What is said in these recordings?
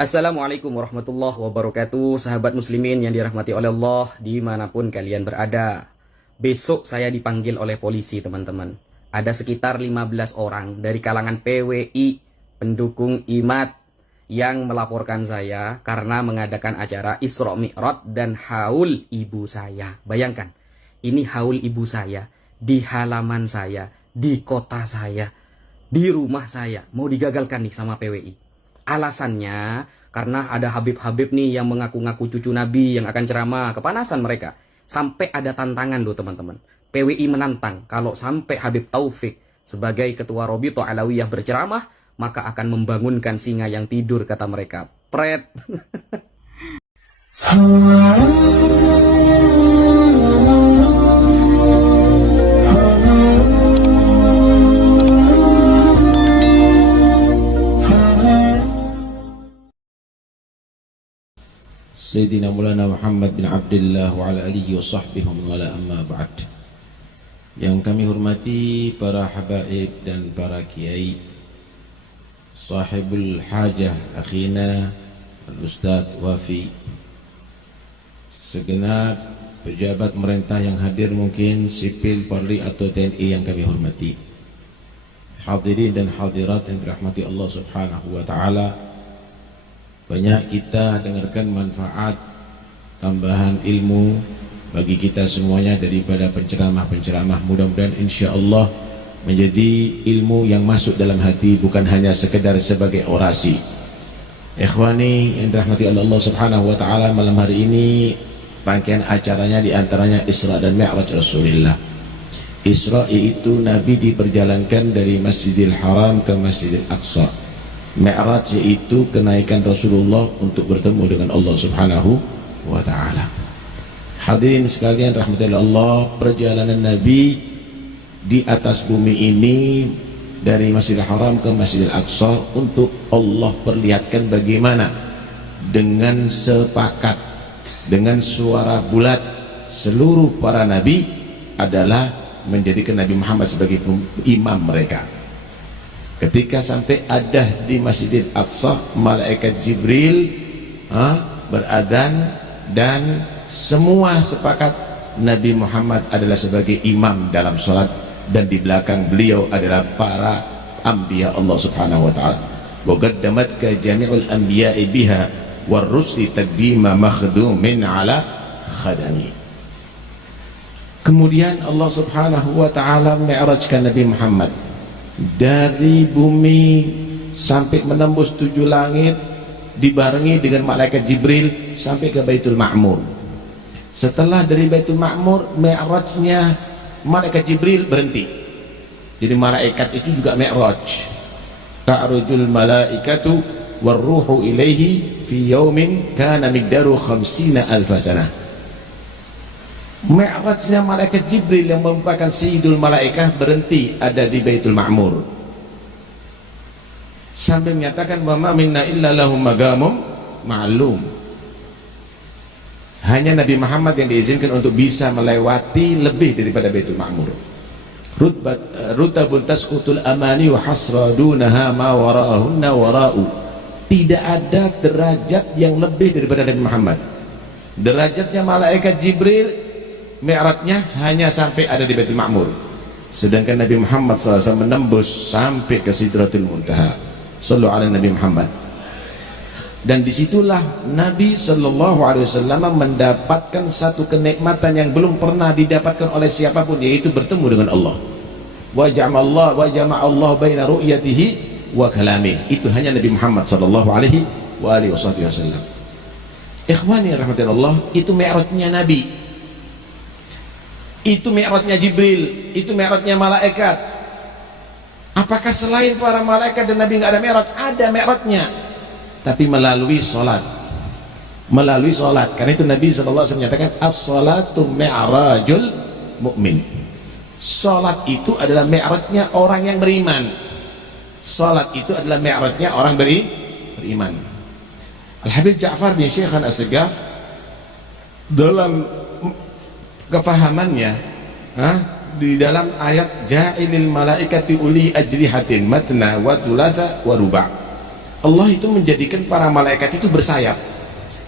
Assalamualaikum warahmatullahi wabarakatuh, sahabat muslimin yang dirahmati oleh Allah dimanapun kalian berada. Besok saya dipanggil oleh polisi, teman-teman. Ada sekitar 15 orang dari kalangan PWI, pendukung IMAT, yang melaporkan saya karena mengadakan acara Isra Mi'raj dan haul ibu saya. Bayangkan, ini haul ibu saya di halaman saya, di kota saya, di rumah saya, mau digagalkan nih sama PWI. Alasannya karena ada Habib-Habib nih yang mengaku-ngaku cucu Nabi yang akan ceramah, kepanasan mereka. Sampai ada tantangan loh teman-teman. PWI menantang kalau sampai Habib Taufik sebagai ketua Robito Alawiyah berceramah, maka akan membangunkan singa yang tidur, kata mereka. Pret. Sayyidina Maulana Muhammad bin Abdullah wa ala alihi wa sahbihi wa ala amma ba'd. Yang kami hormati para habaib dan para kiai, sahibul hajah akhina al-Ustadz Wafi, segenap pejabat pemerintah yang hadir, mungkin sipil, Polri atau TNI yang kami hormati, hadirin dan hadirat yang dirahmati Allah Subhanahu wa ta'ala. Banyak kita dengarkan manfaat tambahan ilmu bagi kita semuanya daripada penceramah-penceramah. Mudah-mudahan insya Allah menjadi ilmu yang masuk dalam hati, bukan hanya sekedar sebagai orasi. Ikhwani yang dirahmati Allah Subhanahu wa ta'ala, malam hari ini rangkaian acaranya diantaranya Isra dan Mi'raj Rasulullah. Isra yaitu Nabi diperjalankan dari Masjidil Haram ke Masjidil Aqsa. Mi'raj yaitu kenaikan Rasulullah untuk bertemu dengan Allah Subhanahu wa ta'ala. Hadirin sekalian rahmatullahi Allah, perjalanan Nabi di atas bumi ini dari Masjidil Haram ke Masjidil Aqsa untuk Allah perlihatkan bagaimana dengan sepakat, dengan suara bulat, seluruh para nabi adalah menjadikan Nabi Muhammad sebagai imam mereka. Ketika sampai ada di Masjidil Aqsa, malaikat Jibril beradhan dan semua sepakat Nabi Muhammad adalah sebagai imam dalam sholat, dan di belakang beliau adalah para anbiya Allah Subhanahu wa ta'ala. Wa qaddamatka jami'ul anbiya'i biha war rusli taqdima makhdumin ala khadami. Kemudian Allah Subhanahu wa ta'ala mi'rajkan Nabi Muhammad dari bumi sampai menembus 7 langit, dibarengi dengan malaikat Jibril sampai ke Baitul Ma'mur. Setelah dari Baitul Ma'mur, mi'rajnya malaikat Jibril berhenti. Jadi malaikat itu juga mi'raj. Ta'rujul malaikatu warruhu ilaihi fi yaumin kana miqdaru 50 alfa sanah. Mi'rajnya malaikat Jibril yang merupakan sayyidul malaikah berhenti ada di Baitul Ma'mur, sambil menyatakan wa ma minna illa lahum magamum ma'lum. Hanya Nabi Muhammad yang diizinkan untuk bisa melewati lebih daripada Baitul Ma'mur. Rutabun tasqutul amani wa hasradunaha ma wara'ahunna wara'u. Tidak ada derajat yang lebih daripada Nabi Muhammad. Derajatnya malaikat Jibril, mi'rajnya hanya sampai ada di Baitul Ma'mur, sedangkan Nabi Muhammad SAW menembus sampai ke Sidratul Muntaha. Sallu ala Nabi Muhammad. Dan disitulah Nabi SAW mendapatkan satu kenikmatan yang belum pernah didapatkan oleh siapapun, yaitu bertemu dengan Allah. Wa jama'allah baina ru'yatihi wa kalamih. Itu hanya Nabi Muhammad SAW. Ikhwani rahmatullah, itu mi'rajnya Nabi, itu mi'rajnya Jibril, itu mi'rajnya malaikat. Apakah selain para malaikat dan Nabi nggak ada mi'raj? Ada mi'rajnya, tapi melalui sholat. Melalui sholat. Karena itu Nabi SAW menyatakan as-salatu mi'rajul mu'min. Sholat itu adalah mi'rajnya orang yang beriman. Sholat itu adalah mi'rajnya orang beriman. Al-Habib Ja'far bin Syekhan As-Segaf dalam kefahamannya di dalam ayat ja'ilil malaikati uli ajrihatin matna wa thulatha wa ruba', Allah itu menjadikan para malaikat itu bersayap.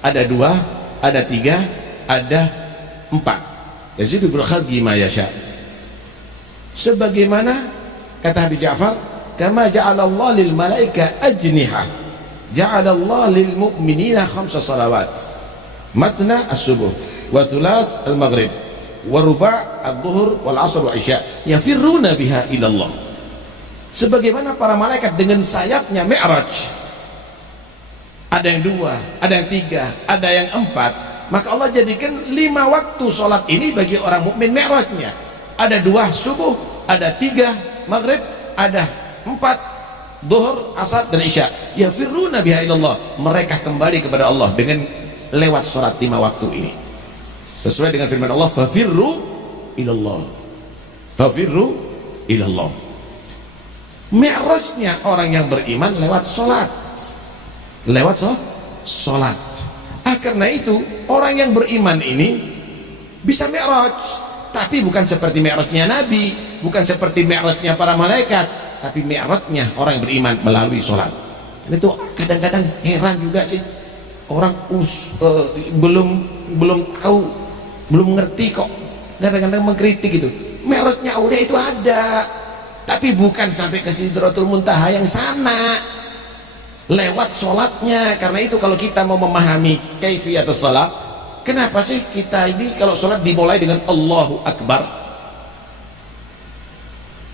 Ada 2, ada 3, ada 4. Yazidu fil khalqi ma yasha. Sebagaimana kata Habib Ja'far, kama ja'alallah lil malaika ajniha, ja'alallah lil mu'minina 5 salawat. Matna as-subuh, wa thulath al-maghrib, wa ruba' al-dhuhr wal 'asr wal 'isya, yafirruna biha ila Allah. Sebagaimana para malaikat dengan sayapnya Mi'raj, ada yang 2, ada yang 3, ada yang 4, maka Allah jadikan 5 waktu sholat ini bagi orang mukmin Mi'rajnya. Ada 2 subuh, ada 3 maghrib, ada 4 dhuhr, asar dan isya. Yafirruna biha ilallah, mereka kembali kepada Allah dengan lewat sholat 5 waktu ini, sesuai dengan firman Allah, fafirru ilallah, fafirru ilallah. Mi'rajnya orang yang beriman lewat sholat, lewat sholat. Karena itu orang yang beriman ini bisa Mi'raj, tapi bukan seperti Mi'rajnya Nabi, bukan seperti Mi'rajnya para malaikat, tapi Mi'rajnya orang yang beriman melalui sholat. Dan itu kadang-kadang heran juga sih, orang belum tahu, belum ngerti kok kadang-kadang mengkritik itu. Mi'rajnya aulia itu ada, tapi bukan sampai ke Sidratul Muntaha yang sana, lewat sholatnya. Karena itu kalau kita mau memahami kaifiyatus sholat, kenapa sih kita ini kalau sholat dimulai dengan Allahu Akbar,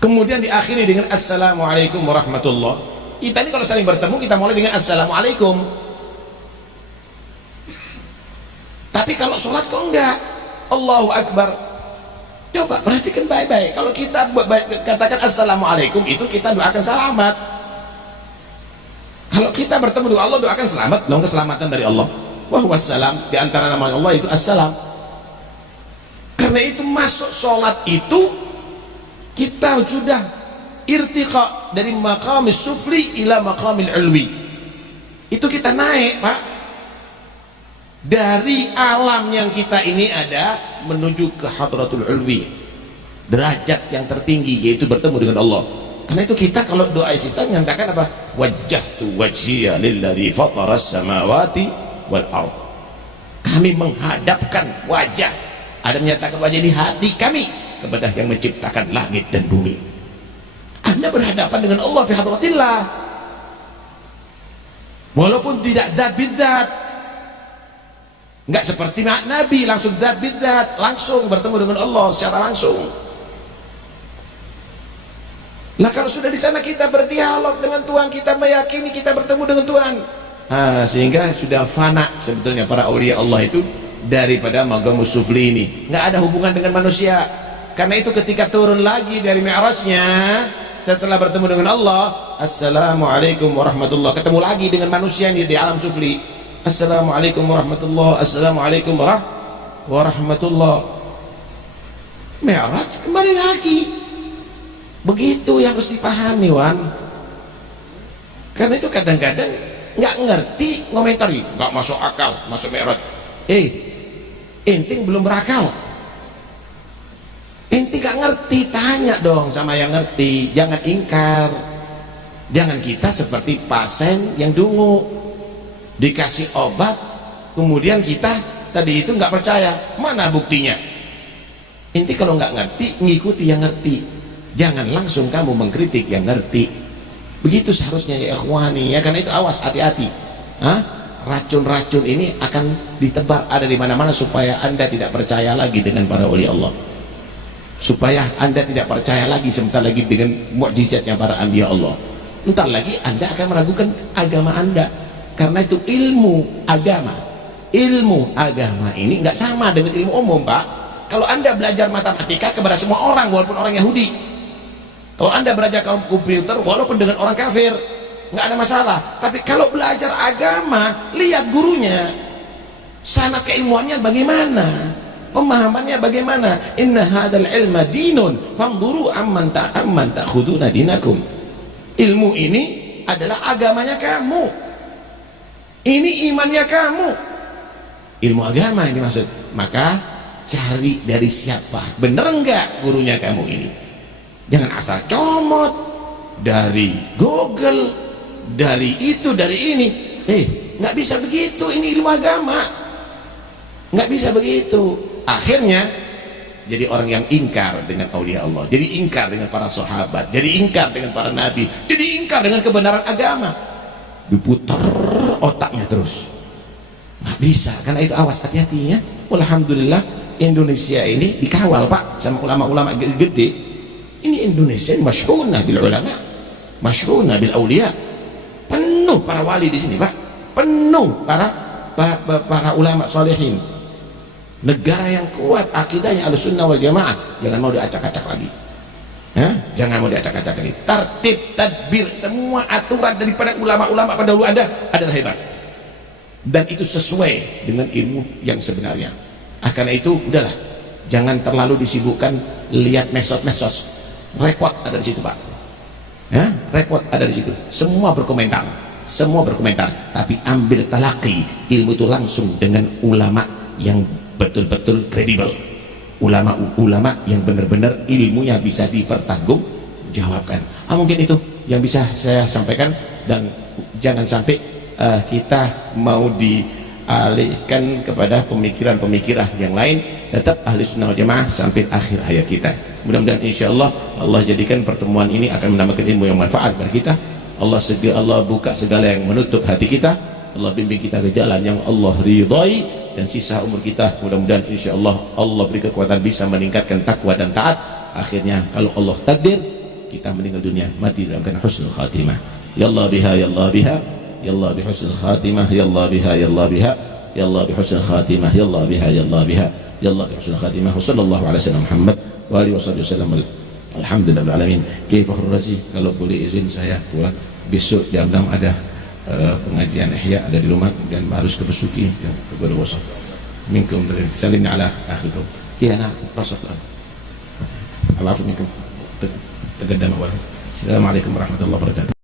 kemudian diakhiri dengan Assalamualaikum warahmatullah. Kita ini kalau saling bertemu kita mulai dengan Assalamualaikum, tapi kalau sholat kok enggak, Allahu Akbar. Coba perhatikan baik-baik, kalau kita katakan Assalamualaikum itu kita doakan selamat. Kalau kita bertemu dengan Allah doakan selamat, dong, keselamatan dari Allah. Wahwassalam, di antara nama Allah itu assalam. Karena itu masuk sholat itu kita sudah irtiqa dari maqamis sufli ila maqamil ulwi. Itu kita naik, Pak, dari alam yang kita ini ada menuju ke hadratul ulwi, derajat yang tertinggi, yaitu bertemu dengan Allah. Karena itu kita kalau doa istiftah menyatakan apa? Wajjahtu wajhiya lilladzi fataras samawati wal ard. Kami menghadapkan wajah, ada menyatakan wajah di hati kami kepada yang menciptakan langit dan bumi. Anda berhadapan dengan Allah fi hadratillah, walaupun tidak dat bidat, nggak seperti Nabi langsung dat bidat, langsung bertemu dengan Allah secara langsung. Nah kalau sudah di sana kita berdialog dengan Tuhan, kita meyakini kita bertemu dengan Tuhan, sehingga sudah fana sebetulnya para aulia Allah itu daripada maqamus sufli ini, nggak ada hubungan dengan manusia. Karena itu ketika turun lagi dari Mi'rajnya, setelah bertemu dengan Allah, Assalamualaikum warahmatullah, ketemu lagi dengan manusia di alam sufli, Assalamualaikum warahmatullah, Assalamualaikum warahmatullah. Mi'raj kembali lagi. Begitu yang harus dipahami, Wan. Karena itu kadang-kadang nggak ngerti, ngomentari, nggak masuk akal, masuk Mi'raj. Inting belum berakal, inti nggak ngerti, tanya dong sama yang ngerti, jangan ingkar. Jangan kita seperti pasien yang dungu, dikasih obat kemudian kita tadi itu nggak percaya, mana buktinya? Inti kalau nggak ngerti, ngikuti yang ngerti, jangan langsung kamu mengkritik yang ngerti. Begitu seharusnya ya ikhwani, ya. Karena itu awas, hati-hati, racun-racun ini akan ditebar ada di mana-mana supaya Anda tidak percaya lagi dengan para wali Allah, supaya Anda tidak percaya lagi sebentar lagi dengan mukjizatnya para anbiya Allah. Entar lagi Anda akan meragukan agama Anda. Karena itu ilmu agama ini nggak sama dengan ilmu umum, Pak. Kalau Anda belajar matematika kepada semua orang walaupun orang Yahudi, kalau Anda belajar komputer walaupun dengan orang kafir, nggak ada masalah. Tapi kalau belajar agama, lihat gurunya, sanad keilmuannya bagaimana, pemahamannya bagaimana. Inna hadzal ilma dinun fanzuru amman ta'khuduna dinakum. Ilmu ini adalah agamanya kamu, ini imannya kamu, ilmu agama ini maksud. Maka cari dari siapa, bener enggak gurunya kamu ini. Jangan asal comot dari Google, dari itu, dari ini. Nggak bisa begitu, ini ilmu agama. Nggak bisa begitu. Akhirnya jadi orang yang ingkar dengan aulia Allah, jadi ingkar dengan para sahabat, jadi ingkar dengan para nabi, jadi ingkar dengan kebenaran agama. Diputar otaknya terus. Nggak bisa, karena itu awas, hati-hati ya. Alhamdulillah Indonesia ini dikawal Pak sama ulama-ulama gede. Ini Indonesia masyhurna bil ulama, masyhurna bil aulia. Penuh para wali di sini Pak, penuh para ulama salihin. Negara yang kuat akidahnya Ahlussunnah wal Jamaah, jangan mau diacak-acak lagi. Jangan mau diacak-acak lagi. Tertib, tadbir, semua aturan daripada ulama-ulama pada dulu adalah hebat. Dan itu sesuai dengan ilmu yang sebenarnya. Karena itu udahlah, jangan terlalu disibukkan lihat mesos-mesos. Repot ada di situ Pak. Repot ada di situ. Semua berkomentar, tapi ambil talaki ilmu itu langsung dengan ulama yang betul-betul kredibel, ulama-ulama yang benar-benar ilmunya bisa dipertanggungjawabkan. Mungkin itu yang bisa saya sampaikan, dan jangan sampai kita mau dialihkan kepada pemikiran-pemikiran yang lain. Tetap ahli sunnah wal jamaah sampai akhir hayat kita. Mudah-mudahan insyaallah Allah jadikan pertemuan ini akan menambahkan ilmu yang manfaat bagi kita. Allah buka segala yang menutup hati kita. Allah bimbing kita ke jalan yang Allah ridhai, dan sisa umur kita mudah-mudahan insyaallah Allah beri kekuatan bisa meningkatkan takwa dan taat. Akhirnya kalau Allah takdir kita meninggal dunia mati dalam keadaan husnul khatimah. Ya Allah biha, ya Allah biha, ya Allah bi husnul khatimah, ya Allah biha, ya Allah biha, ya Allah bi husnul khatimah, ya Allah biha, ya Allah biha, ya Allah bi husnul khatimah. Wassallallahu ala sayyidina Muhammad wa alihi wasallam. Alhamdulillah alamin. Kiai Fakhrul Razi, kalau boleh izin saya pulang. Besok jam 6 ada pengajian ihya ada di rumah, dan harus ke Besuki dan kepada wasaf minkum dari salimna ala akhikum kiana rasulullah alafu minkum tagaddama wa assalamualaikum warahmatullahi wabarakatuh.